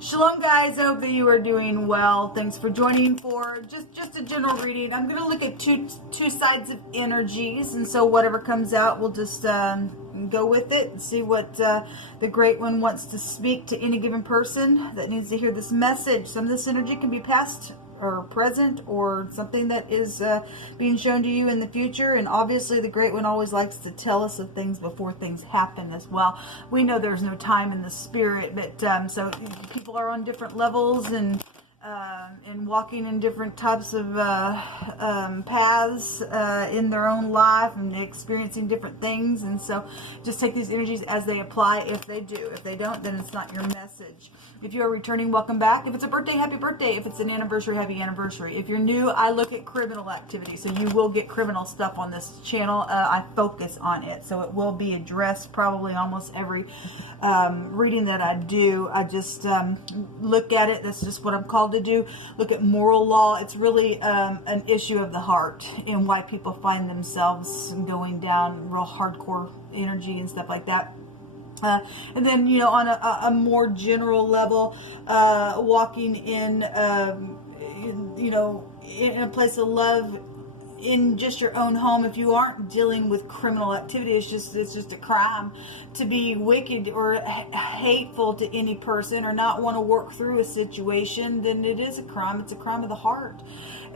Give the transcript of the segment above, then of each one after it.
Shalom guys, I hope that you are doing well. Thanks for joining for just a general reading. I'm going to look at two sides of energies, and so whatever comes out, we'll just go with it and see what the Great One wants to speak to any given person that needs to hear this message. Some of this energy can be past or present or something that is being shown to you in the future, and obviously the Great One always likes to tell us of things before things happen as well. We know there's no time in the spirit, but so people are on different levels and walking in different types of paths in their own life and experiencing different things, and so just take these energies as they apply. If they do, if they don't, then it's not your message. If you are returning, welcome back. If it's a birthday, happy birthday. If it's an anniversary, happy anniversary. If you're new, I look at criminal activity, so you will get criminal stuff on this channel. I focus on it, so it will be addressed probably almost every reading that I do. I just look at it. That's just what I'm called to do. Look at moral law. It's really an issue of the heart and why people find themselves going down real hardcore energy and stuff like that. And then, you know, on a more general level, walking in, you know, in a place of love in just your own home. If you aren't dealing with criminal activity, it's just a crime to be wicked or hateful to any person or not want to work through a situation. Then it is a crime. It's a crime of the heart.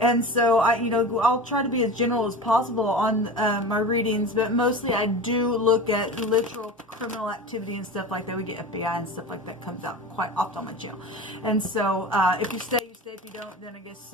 And so I'll try to be as general as possible on my readings, but mostly I do look at literal criminal activity and stuff like that. We get FBI and stuff like that comes out quite often on my channel. And so if you stay, you stay. If you don't, then I guess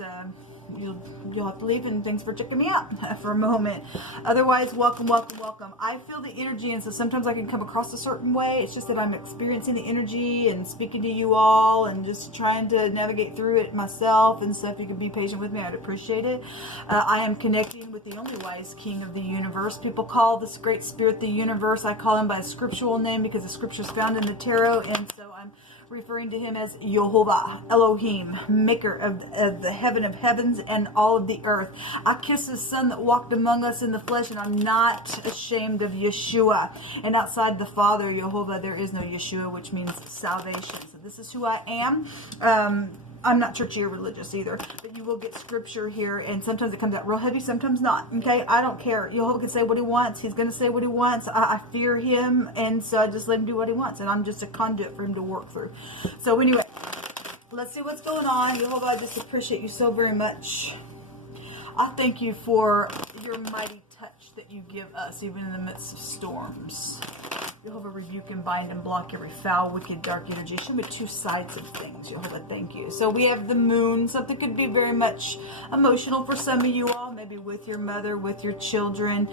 you'll have to leave. And thanks for checking me out for a moment. Otherwise, welcome, welcome, welcome. I feel the energy, and so sometimes I can come across a certain way. It's just that I'm experiencing the energy and speaking to you all and just trying to navigate through it myself. And so if you could be patient with me, I'd appreciate it. I am connecting with the only wise king of the universe. People call this great spirit the universe. I call him by a scriptural name because the scripture is found in the tarot, and so I'm referring to him as Jehovah, Elohim, maker of the heaven of heavens and all of the earth. I kiss the son that walked among us in the flesh, and I'm not ashamed of Yeshua. And outside the Father, Jehovah, there is no Yeshua, which means salvation. So this is who I am. I'm not churchy or religious either, but you will get scripture here, and sometimes it comes out real heavy, sometimes not. Okay, I don't care. Jehovah can say what he wants. He's going to say what he wants. I fear him, and so I just let him do what he wants, and I'm just a conduit for him to work through. So anyway, let's see what's going on. Jehovah, I just appreciate you so very much. I thank you for your mighty touch that you give us, even in the midst of storms. Jehovah, rebuke and bind and block every foul, wicked, dark energy. Show me two sides of things, Jehovah. Thank you. So we have the moon. Something could be very much emotional for some of you all, maybe with your mother, with your children,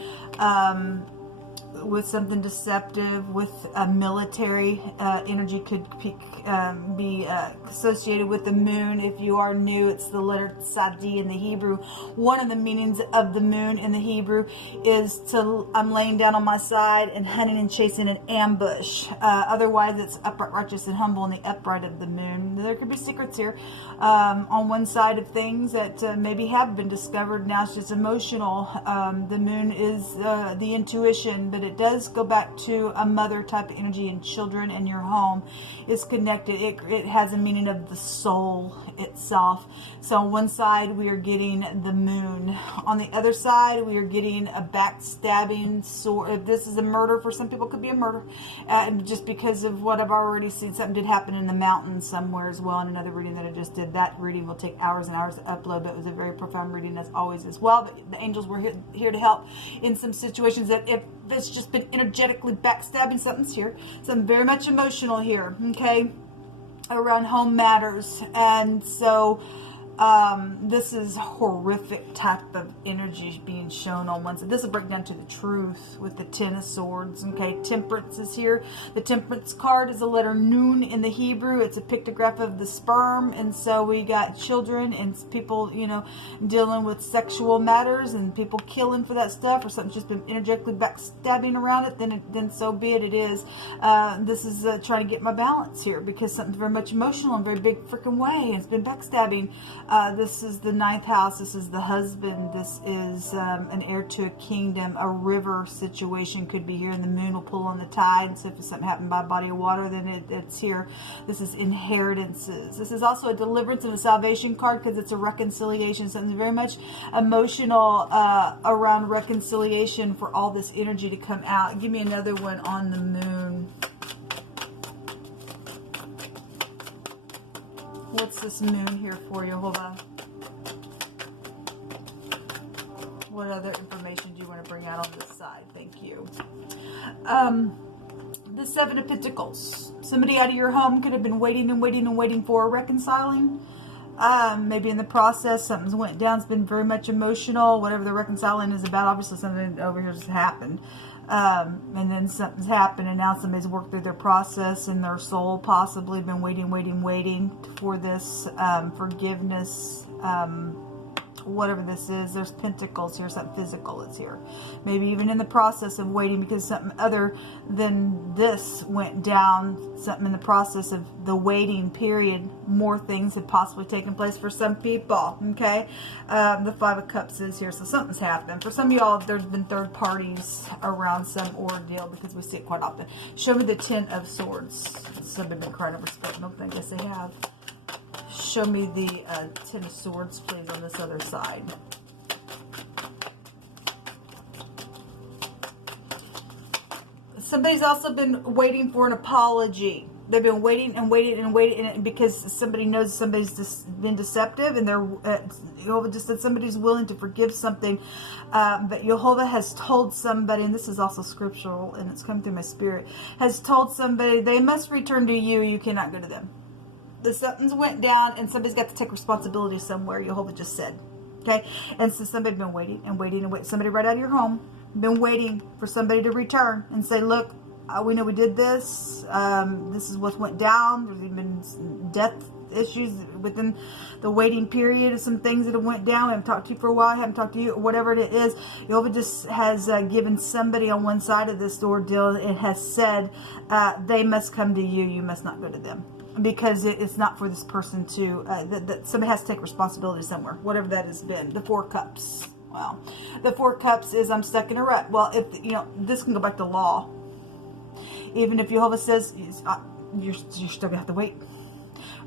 with something deceptive, with a military energy could be associated with the moon. If you are new, it's the letter Tzadi in the Hebrew. One of the meanings of the moon in the Hebrew is I'm laying down on my side and hunting and chasing an ambush. Otherwise, it's upright, righteous, and humble in the upright of the moon. There could be secrets here on one side of things that maybe have been discovered. Now it's just emotional. The moon is the intuition, but it does go back to a mother type of energy, and children, and your home is connected. It has a meaning of the soul itself. So on one side we are getting the moon, on the other side we are getting a backstabbing sword. If this is a murder, for some people it could be a murder, just because of what I've already seen. Something did happen in the mountains somewhere as well in another reading that I just did. That reading will take hours and hours to upload, but it was a very profound reading as always as well. But the angels were here to help in some situations that if it's just been energetically backstabbing, something's here. Something very much emotional here, okay, around home matters. And so this is horrific type of energy being shown on one side. This will break down to the truth with the Ten of Swords. Okay, Temperance is here. The Temperance card is the letter Nun in the Hebrew. It's a pictograph of the sperm, and so we got children and people, you know, dealing with sexual matters and people killing for that stuff, or something's just been energetically backstabbing around it. Then so be it. It is. This is trying to get my balance here because something's very much emotional in a very big freaking way. It's been backstabbing. This is the 9th house. This is the husband. This is an heir to a kingdom. A river situation could be here, and the moon will pull on the tide. So if something happened by a body of water, then it's here. This is inheritances. This is also a deliverance and a salvation card because it's a reconciliation. Something very much emotional around reconciliation for all this energy to come out. Give me another one on the moon. What's this moon here for you? Hold on. What other information do you want to bring out on this side? Thank you. The 7 of Pentacles. Somebody out of your home could have been waiting and waiting and waiting for reconciling. Maybe in the process, something's went down. It's been very much emotional. Whatever the reconciling is about, obviously something over here just happened. And then something's happened, and now somebody's worked through their process in their soul, possibly been waiting for this forgiveness, whatever this is. There's pentacles here, something physical is here. Maybe even in the process of waiting because something other than this went down, something in the process of the waiting period, more things have possibly taken place for some people, okay? The 5 of Cups is here, so something's happened. For some of y'all, there's been third parties around some ordeal because we see it quite often. Show me the 10 of Swords. Somebody's been crying over spilled milk. I guess they have. Show me the 10 of Swords, please, on this other side. Somebody's also been waiting for an apology. They've been waiting and waiting and waiting because somebody knows somebody's been deceptive, and they're Jehovah just said somebody's willing to forgive something. But Jehovah has told somebody, and this is also scriptural, and it's come through my spirit, has told somebody they must return to you. You cannot go to them. Something's went down, and somebody's got to take responsibility somewhere. Jehovah just said, okay. And so somebody's been waiting and waiting and waiting. Somebody right out of your home been waiting for somebody to return and say, look, we know we did this. This is what went down. There's even death issues within the waiting period of some things that have went down. I haven't talked to you for a while. I haven't talked to you, whatever it is. Jehovah just has given somebody on one side of this ordeal. It has said they must come to you. You must not go to them. Because it's not for this person to, that somebody has to take responsibility somewhere, whatever that has been. The 4 Cups. Well, the 4 Cups is I'm stuck in a rut. Well, if, you know, this can go back to law. Even if Jehovah says, you're still going to have to wait.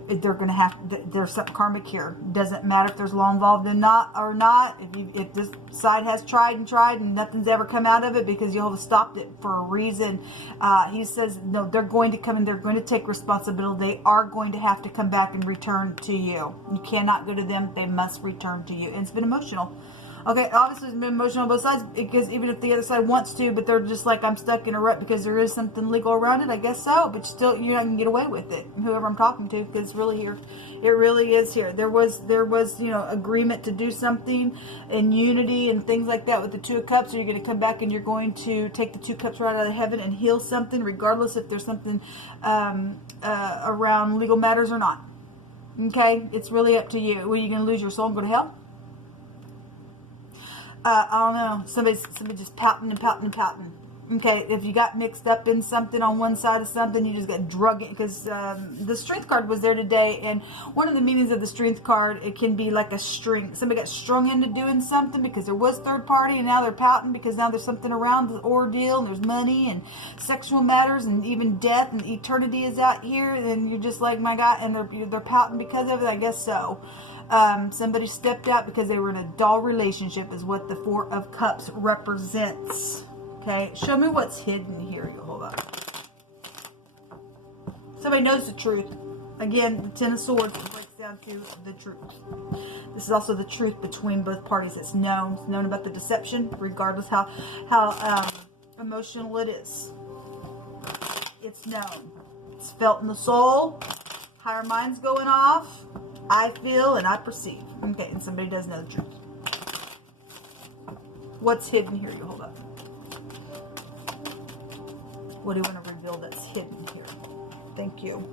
They're going to have, there's something karmic here. Doesn't matter if there's law involved or not. If this side has tried and nothing's ever come out of it because Jehovah stopped it for a reason. He says, no, they're going to come and they're going to take responsibility. They are going to have to come back and return to you. You cannot go to them. They must return to you. And it's been emotional. Okay, obviously it's been emotional on both sides because even if the other side wants to, but they're just like, I'm stuck in a rut because there is something legal around it, I guess so, but still you're not going to get away with it, whoever I'm talking to, because it's really here. It really is here. There was, you know, agreement to do something in unity and things like that with the 2 of Cups, or you're going to come back and you're going to take the 2 Cups right out of heaven and heal something, regardless if there's something around legal matters or not. Okay? It's really up to you. Are you going to lose your soul and go to hell? I don't know. Somebody just pouting and pouting and pouting. Okay, if you got mixed up in something on one side of something, you just got drug in, because the Strength card was there today, and one of the meanings of the Strength card, it can be like a string. Somebody got strung into doing something because there was third party, and now they're pouting because now there's something around the ordeal, and there's money and sexual matters and even death and eternity is out here, and you're just like, my God, and they're pouting because of it. I guess so. Somebody stepped out because they were in a dull relationship is what the 4 of Cups represents. Okay, show me what's hidden here. You hold up. Somebody knows the truth. Again, the 10 of Swords breaks down to the truth. This is also the truth between both parties. It's known. It's known about the deception, regardless how emotional it is. It's known. It's felt in the soul. Higher mind's going off. I feel and I perceive. Okay, and somebody does know the truth. What's hidden here? You hold up. What do you want to reveal that's hidden here? Thank you.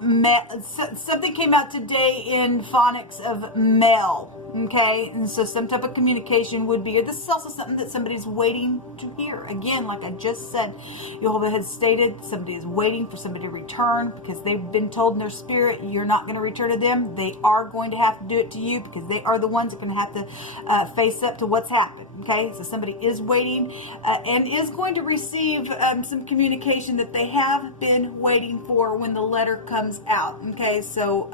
something came out today in phonics of male. Okay, and so some type of communication would be, or this is also something that somebody's waiting to hear. Again, like I just said, Jehovah has stated somebody is waiting for somebody to return because they've been told in their spirit you're not going to return to them. They are going to have to do it to you because they are the ones that are going to have to face up to what's happened. Okay, so somebody is waiting and is going to receive some communication that they have been waiting for when the letter comes out. Okay, so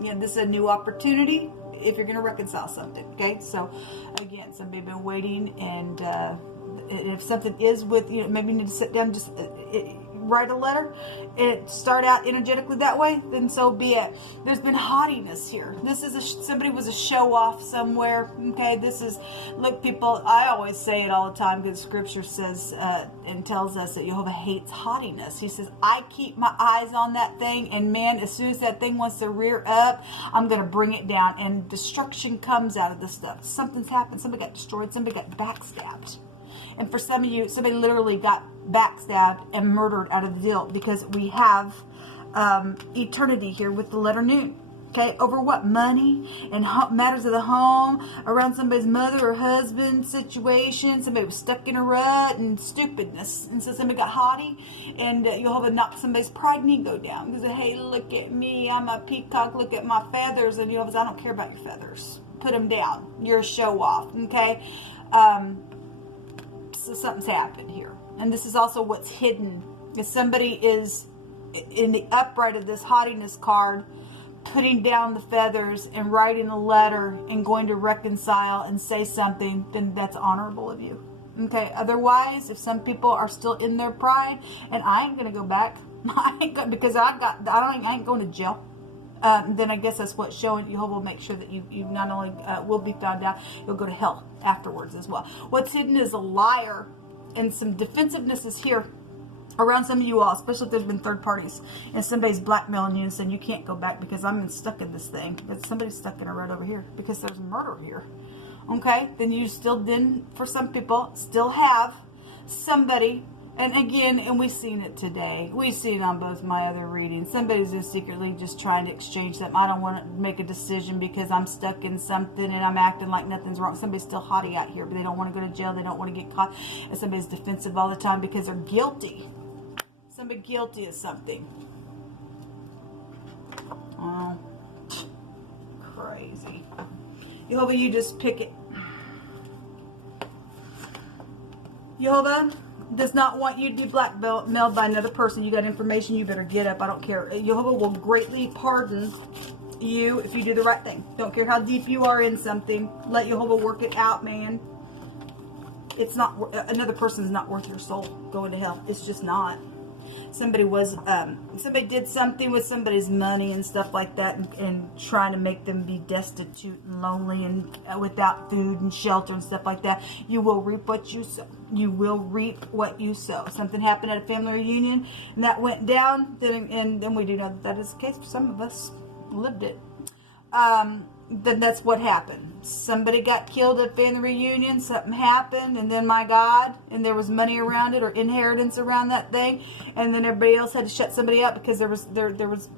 yeah, this is a new opportunity if you're going to reconcile something. Okay, so again, somebody been waiting, and if something is with you, maybe you need to sit down, just write a letter, it start out energetically that way, then so be it. There's been haughtiness here. This is somebody was a show off somewhere. Okay, this is, look, people, I always say it all the time because scripture says and tells us that Jehovah hates haughtiness. He says, I keep my eyes on that thing, and man, as soon as that thing wants to rear up, I'm going to bring it down, and destruction comes out of this stuff. Something's happened. Somebody got destroyed. Somebody got backstabbed. And for some of you, somebody literally got backstabbed and murdered out of the deal, because we have eternity here with the letter noon. Okay, over what? Money and matters of the home, around somebody's mother or husband situation. Somebody was stuck in a rut and stupidness, and so somebody got haughty, and you'll have knock somebody's pride and ego down because, hey, look at me, I'm a peacock, look at my feathers, and you'll have, I don't care about your feathers, put them down, you're a show off. Okay, so something's happened here, and this is also what's hidden. If somebody is in the upright of this haughtiness card, putting down the feathers and writing a letter and going to reconcile and say something, then that's honorable of you. Okay, otherwise, if some people are still in their pride, and I ain't gonna go back, I ain't going, because I ain't going to jail. Then I guess that's what's showing. Jehovah will make sure that you not only will be found out, you'll go to hell afterwards as well. What's hidden is a liar, and some defensiveness is here around some of you all, especially if there's been third parties and somebody's blackmailing you and saying you can't go back because I'm stuck in this thing. But somebody's stuck in a rut over here because there's murder here. Okay, then you still, then for some people, still have somebody. And again, and we've seen it today. We've seen it on both my other readings. Somebody's just secretly just trying to exchange something. I don't want to make a decision because I'm stuck in something and I'm acting like nothing's wrong. Somebody's still haughty out here, but they don't want to go to jail. They don't want to get caught. And somebody's defensive all the time because they're guilty. Somebody guilty of something. Oh, crazy. Jehovah, you just pick it. Jehovah does not want you to be blackmailed by another person. You got information, you better get up. I don't care. Jehovah will greatly pardon you if you do the right thing. Don't care how deep you are in something. Let Jehovah work it out, man. It's not, another person's not worth your soul going to hell. It's just not. Somebody was, somebody did something with somebody's money and stuff like that, and trying to make them be destitute and lonely and without food and shelter and stuff like that. You will reap what you sow. You will reap what you sow. Something happened at a family reunion and that went down, and we do know that that is the case for some of us. Lived it. Then that's what happened. Somebody got killed at a family reunion, something happened, and then my God, and there was money around it or inheritance around that thing, and then everybody else had to shut somebody up because there was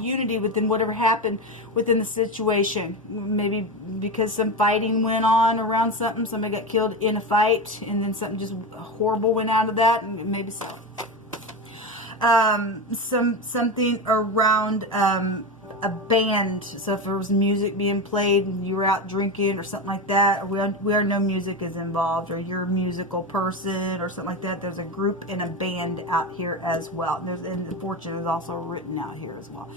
unity within whatever happened within the situation. Maybe because some fighting went on around something, somebody got killed in a fight, and then something just horrible went out of that, and maybe so. Something around a band. So if there was music being played and you were out drinking or something like that, or we are no music is involved, or you're a musical person or something like that, there's a group and a band out here as well. And the fortune is also written out here as well.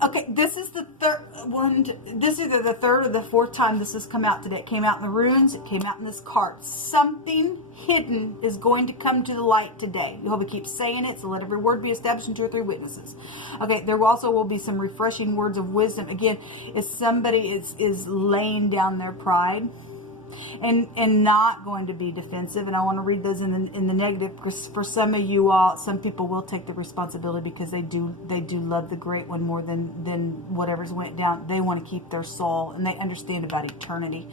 Okay, this is the third one. This is either the third or the fourth time this has come out today. It came out in the runes. It came out in this card. Something hidden is going to come to the light today. Jehovah keeps saying it, so let every word be established in 2 or 3 witnesses. Okay, there also will be some refreshing words of wisdom. Again, if somebody is laying down their pride and not going to be defensive, and I want to read those in the negative, because for some of you all, some people will take the responsibility because they do love the great one more than whatever's went down. They want to keep their soul, and they understand about eternity.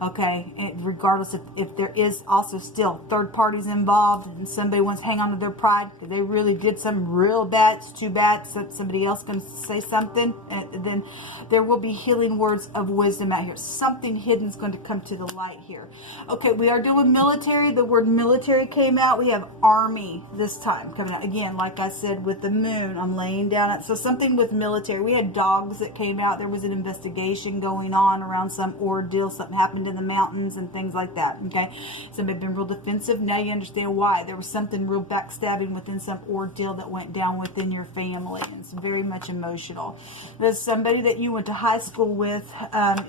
Okay, and regardless if there is also still third parties involved and somebody wants to hang on to their pride because they really did something real bad, it's too bad, so somebody else can say something, and then there will be healing words of wisdom out here. Something hidden is going to come to the light here. Okay, we are doing military. The word military came out. We have army this time coming out. Again, like I said, with the moon, I'm laying down it. So something with military. We had dogs that came out. There was an investigation going on around some ordeal. Something happened in the mountains and things like that. Okay, somebody been real defensive. Now you understand why. There was something real backstabbing within some ordeal that went down within your family. It's very much emotional. There's somebody that you went to high school with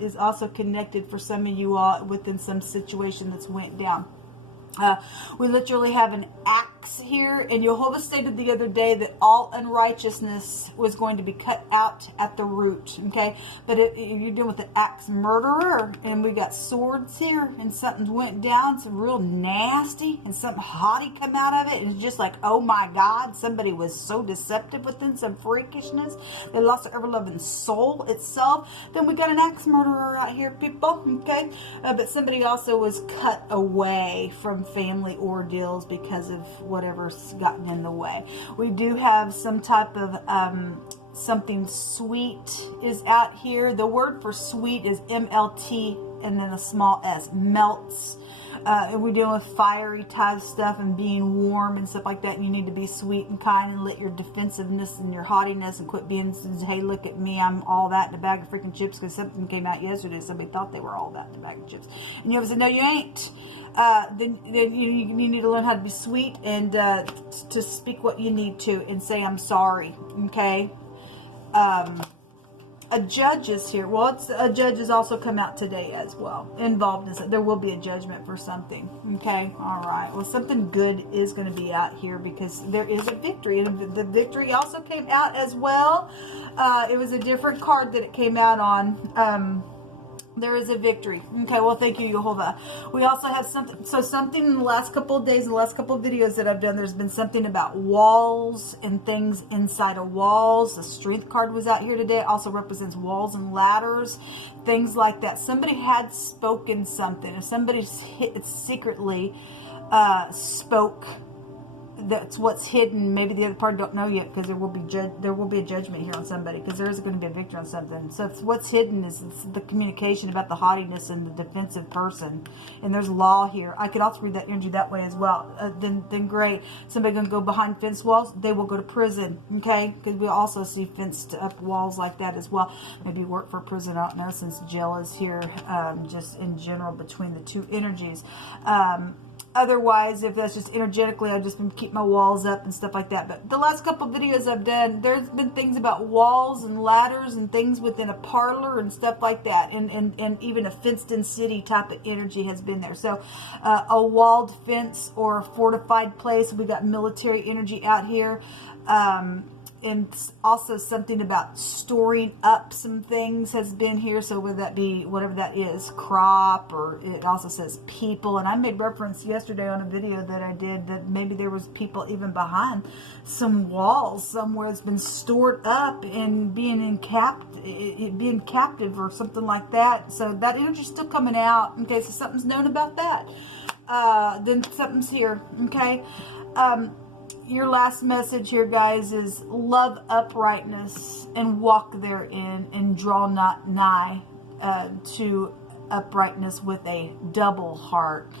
is also connected for some of you all within some situation that's went down. We literally have an axe here, and Jehovah stated the other day that all unrighteousness was going to be cut out at the root. Okay, but if you're dealing with an axe murderer, and we got swords here, and something went down, some real nasty, and something haughty come out of it, and it's just like, oh my God, somebody was so deceptive within some freakishness, they lost their ever-loving soul itself. Then we got an axe murderer out here, people. Okay, but somebody also was cut away from family ordeals because of whatever's gotten in the way. We do have some type of something sweet is out here. The word for sweet is MLT and then a small s, melts. And we're dealing with fiery type stuff and being warm and stuff like that. And you need to be sweet and kind and let your defensiveness and your haughtiness and quit being, hey, look at me, I'm all that in a bag of freaking chips, because something came out yesterday. Somebody thought they were all that in a bag of chips. And you ever said, no, you ain't. Then you need to learn how to be sweet and to speak what you need to and say, I'm sorry. Okay. A judge is here. Well, a judge has also come out today as well. Involved in it. There will be a judgment for something. Okay. All right. Well, something good is going to be out here because there is a victory. And the victory also came out as well. It was a different card that it came out on. There is a victory. Okay, well, thank you, Jehovah. We also have something. So something in the last couple of days, in the last couple of videos that I've done, there's been something about walls and things inside of walls. The strength card was out here today. It also represents walls and ladders, things like that. Somebody had spoken something. If somebody secretly spoke, that's what's hidden. Maybe the other party don't know yet, because there will be a judgment here on somebody, because there is going to be a victory on something. So what's hidden is the communication about the haughtiness and the defensive person, and there's law here. I could also read that energy that way as well. Then great. Somebody going to go behind fence walls, they will go to prison. Okay, because we also see fenced up walls like that as well. Maybe work for prison. I don't know, since jail is here. Just in general between the two energies. Otherwise, if that's just energetically, I've just been keep my walls up and stuff like that. But the last couple of videos I've done, there's been things about walls and ladders and things within a parlor and stuff like that. And even a fenced-in city type of energy has been there. So a walled fence or a fortified place. We got military energy out here. And also something about storing up some things has been here. So would that be whatever that is, crop, or it also says people. And I made reference yesterday on a video that I did that maybe there was people even behind some walls somewhere that's been stored up and being captive or something like that. So that energy's still coming out. Okay, so something's known about that. Then something's here. Okay. Your last message here, guys, is love uprightness and walk therein, and draw not nigh to uprightness with a double heart,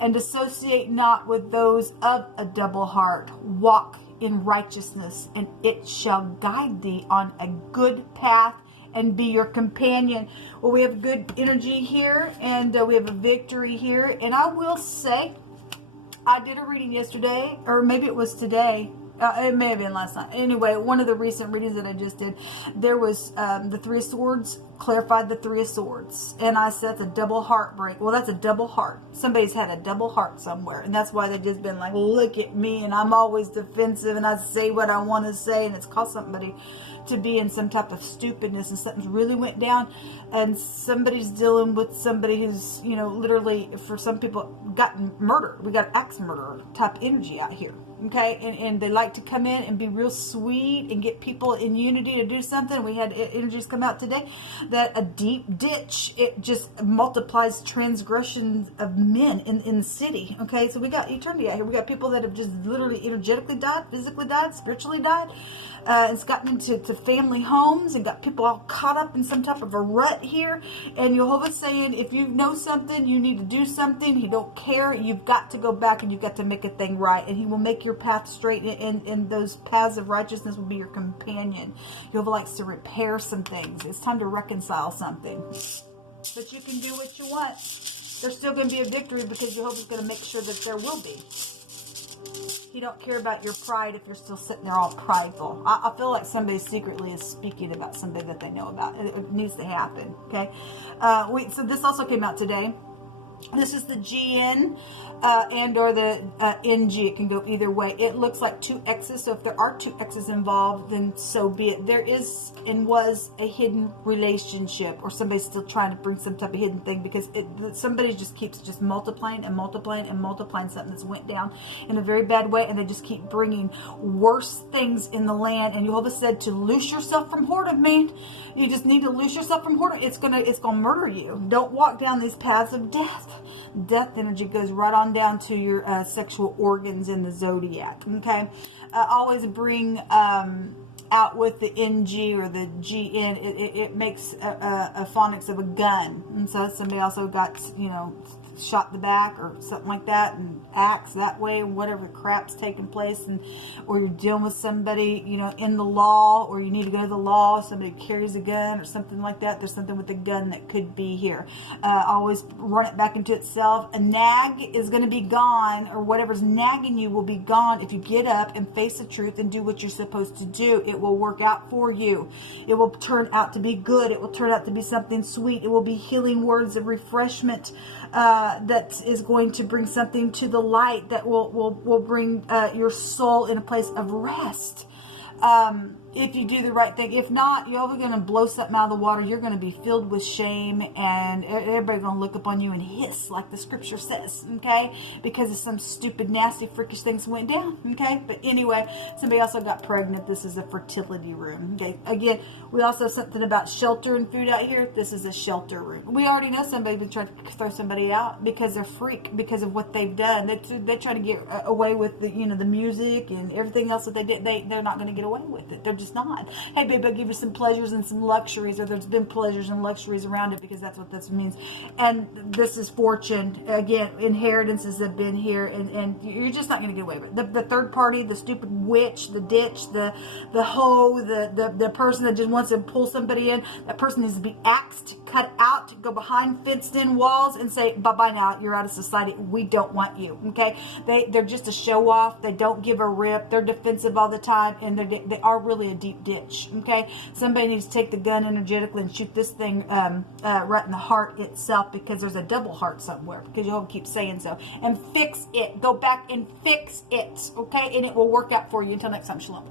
and associate not with those of a double heart. Walk in righteousness, and it shall guide thee on a good path and be your companion. Well, we have good energy here, and we have a victory here. And I will say, I did a reading yesterday, or maybe it was today. It may have been last night. Anyway, one of the recent readings that I just did, there was the Three of Swords, clarified the Three of Swords. And I said, that's a double heartbreak. Well, that's a double heart. Somebody's had a double heart somewhere. And that's why they've just been like, look at me, and I'm always defensive, and I say what I want to say, and it's caused somebody to be in some type of stupidness and something's really went down, and somebody's dealing with somebody who's, you know, literally, for some people, gotten murdered. We got axe murderer type energy out here. Okay, and they like to come in and be real sweet and get people in unity to do something. We had energies come out today that a deep ditch, it just multiplies transgressions of men in the city. Okay, so we got eternity out here. We got people that have just literally energetically died, physically died, spiritually died. It's gotten into family homes and got people all caught up in some type of a rut here. And Jehovah's saying, if you know something, you need to do something. He don't care. You've got to go back and you've got to make a thing right. And he will make your path straight, and those paths of righteousness will be your companion. Jehovah likes to repair some things. It's time to reconcile something. But you can do what you want. There's still going to be a victory because Jehovah's going to make sure that there will be. You don't care about your pride if you're still sitting there all prideful. I feel like somebody secretly is speaking about somebody that they know about. It needs to happen, okay? So this also came out today. This is the GN and or the NG. It can go either way. It looks like 2 X's. So if there are 2 X's involved, then so be it. There is and was a hidden relationship, or somebody's still trying to bring some type of hidden thing, because somebody just keeps just multiplying and multiplying and multiplying something that's went down in a very bad way, and they just keep bringing worse things in the land. And Jehovah said to loose yourself from whoredom, man. You just need to loose yourself from whoredom. It's gonna murder you. Don't walk down these paths of death. Death energy goes right on down to your sexual organs in the zodiac. Okay, always bring out with the NG or the GN. It makes a phonics of a gun, and so somebody also got, you know, shot in the back or something like that, and acts that way, whatever crap's taking place, and or you're dealing with somebody, you know, in the law, or you need to go to the law, somebody carries a gun or something like that. There's something with the gun that could be here. Always run it back into itself. A nag is going to be gone, or whatever's nagging you will be gone if you get up and face the truth and do what you're supposed to do. It will work out for you. It will turn out to be good. It will turn out to be something sweet. It will be healing words of refreshment that is going to bring something to the light that will bring your soul in a place of rest. If you do the right thing. If not, you're going to blow something out of the water. You're going to be filled with shame, and everybody's going to look upon you and hiss, like the scripture says, okay? Because of some stupid, nasty, freakish things went down, okay? But anyway, somebody also got pregnant. This is a fertility room, okay? Again, we also have something about shelter and food out here. This is a shelter room. We already know somebody would try to throw somebody out because they're freak, because of what they've done. They try to get away with the, you know, the music and everything else that they did. They're not going to get away with it. They're just not. Hey, babe, I'll give you some pleasures and some luxuries, or there's been pleasures and luxuries around it, because that's what this means. And this is fortune. Again, inheritances have been here, and you're just not going to get away with it. The third party, the stupid witch, the ditch, the hoe, the person that just wants to pull somebody in, that person needs to be axed, cut out, go behind fenced-in walls and say, bye-bye now, you're out of society. We don't want you, okay? They're just a show-off. They don't give a rip. They're defensive all the time, and they are really a deep ditch, okay? Somebody needs to take the gun energetically and shoot this thing right in the heart itself, because there's a double heart somewhere, because Jehovah keeps saying so. And fix it. Go back and fix it, okay? And it will work out for you. Until next time, shalom.